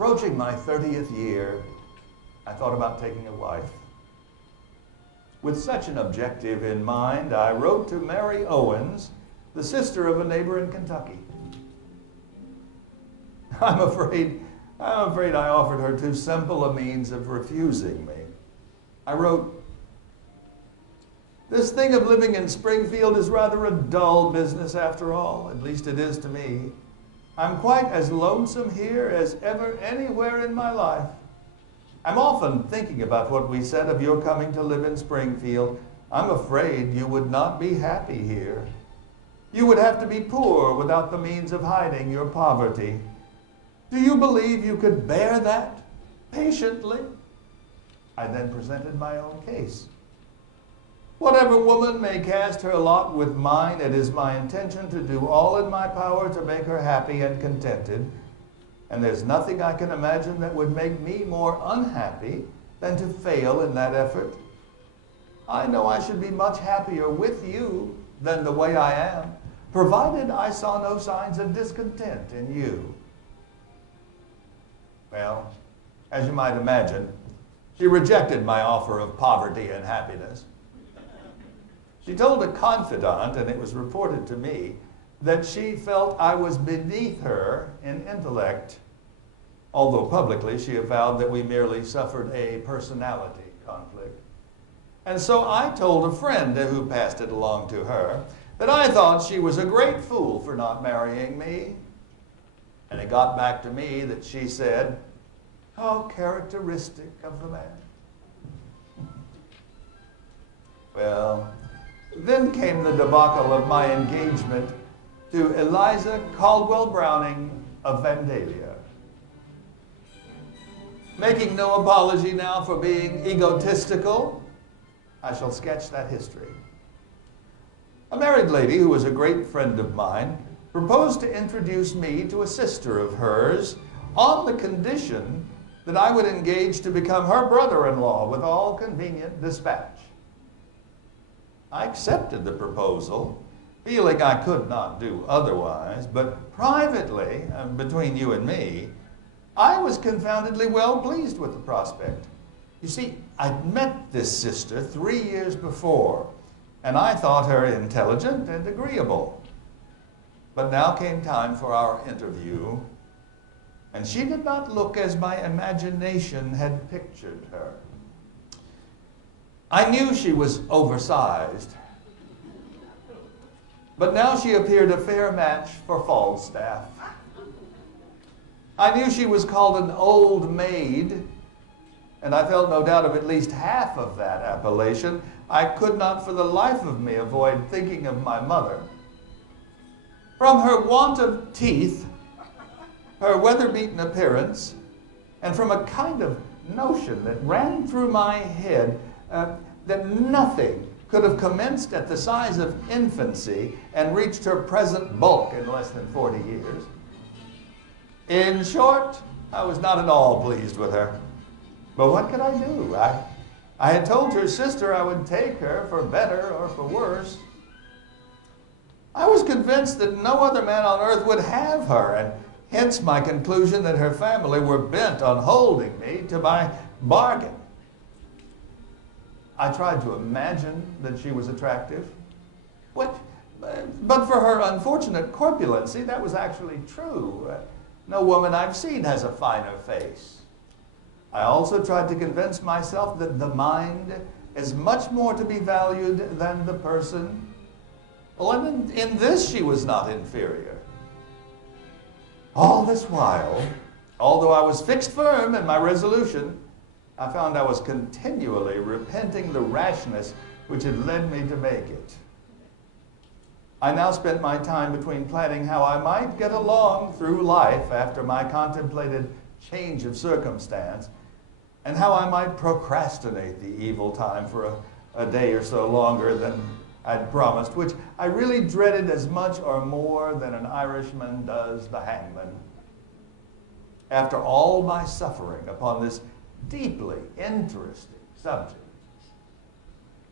Approaching my 30th year, I thought about taking a wife. With such an objective in mind, I wrote to Mary Owens, the sister of a neighbor in Kentucky. I'm afraid I offered her too simple a means of refusing me. I wrote, "This thing of living in Springfield is rather a dull business after all. At least it is to me. I'm quite as lonesome here as ever anywhere in my life. I'm often thinking about what we said of your coming to live in Springfield. I'm afraid you would not be happy here. You would have to be poor without the means of hiding your poverty. Do you believe you could bear that patiently?" I then presented my own case. "Whatever woman may cast her lot with mine, it is my intention to do all in my power to make her happy and contented. And there's nothing I can imagine that would make me more unhappy than to fail in that effort. I know I should be much happier with you than the way I am, provided I saw no signs of discontent in you." Well, as you might imagine, she rejected my offer of poverty and happiness. She told a confidant, and it was reported to me, that she felt I was beneath her in intellect, although publicly she avowed that we merely suffered a personality conflict. And so I told a friend who passed it along to her that I thought she was a great fool for not marrying me. And it got back to me that she said, "How characteristic of the man." Well, then came the debacle of my engagement to Eliza Caldwell Browning of Vandalia. Making no apology now for being egotistical, I shall sketch that history. A married lady who was a great friend of mine proposed to introduce me to a sister of hers on the condition that I would engage to become her brother-in-law with all convenient dispatch. I accepted the proposal, feeling I could not do otherwise, but privately, between you and me, I was confoundedly well pleased with the prospect. You see, I'd met this sister 3 years before, and I thought her intelligent and agreeable. But now came time for our interview, and she did not look as my imagination had pictured her. I knew she was oversized, but now she appeared a fair match for Falstaff. I knew she was called an old maid, and I felt no doubt of at least half of that appellation. I could not for the life of me avoid thinking of my mother. From her want of teeth, her weather-beaten appearance, and from a kind of notion that ran through my head that nothing could have commenced at the size of infancy and reached her present bulk in less than 40 years. In short, I was not at all pleased with her. But what could I do? I had told her sister I would take her for better or for worse. I was convinced that no other man on earth would have her, and hence my conclusion that her family were bent on holding me to my bargain. I tried to imagine that she was attractive. But for her unfortunate corpulency, that was actually true. No woman I've seen has a finer face. I also tried to convince myself that the mind is much more to be valued than the person. Well, and in this she was not inferior. All this while, although I was fixed firm in my resolution, I found I was continually repenting the rashness which had led me to make it. I now spent my time between planning how I might get along through life after my contemplated change of circumstance, and how I might procrastinate the evil time for a day or so longer than I'd promised, which I really dreaded as much or more than an Irishman does the hangman. After all my suffering upon this deeply interesting subject,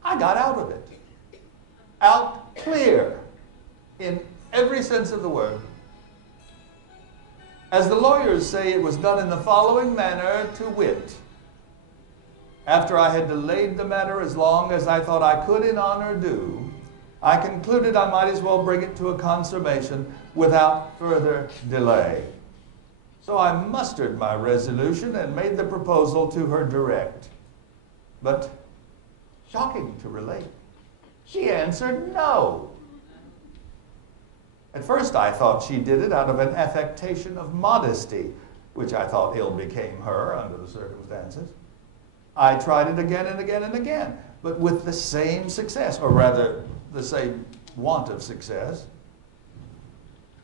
I got out of it. Out clear in every sense of the word. As the lawyers say, it was done in the following manner, to wit. After I had delayed the matter as long as I thought I could in honor do, I concluded I might as well bring it to a consummation without further delay. So I mustered my resolution and made the proposal to her direct. But, shocking to relate, she answered no. At first I thought she did it out of an affectation of modesty, which I thought ill became her under the circumstances. I tried it again and again and again, but with the same success, or rather, the same want of success.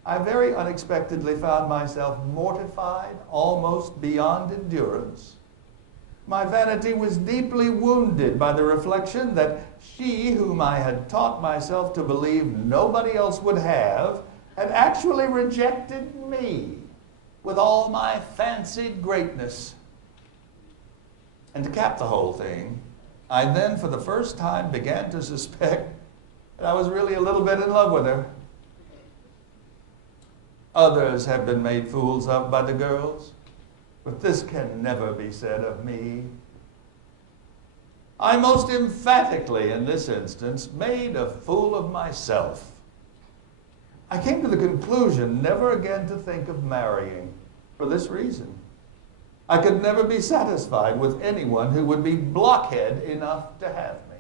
I very unexpectedly found myself mortified almost beyond endurance. My vanity was deeply wounded by the reflection that she, whom I had taught myself to believe nobody else would have, had actually rejected me with all my fancied greatness. And to cap the whole thing, I then for the first time began to suspect that I was really a little bit in love with her. Others have been made fools of by the girls, but this can never be said of me. I most emphatically, in this instance, made a fool of myself. I came to the conclusion never again to think of marrying for this reason. I could never be satisfied with anyone who would be blockhead enough to have me.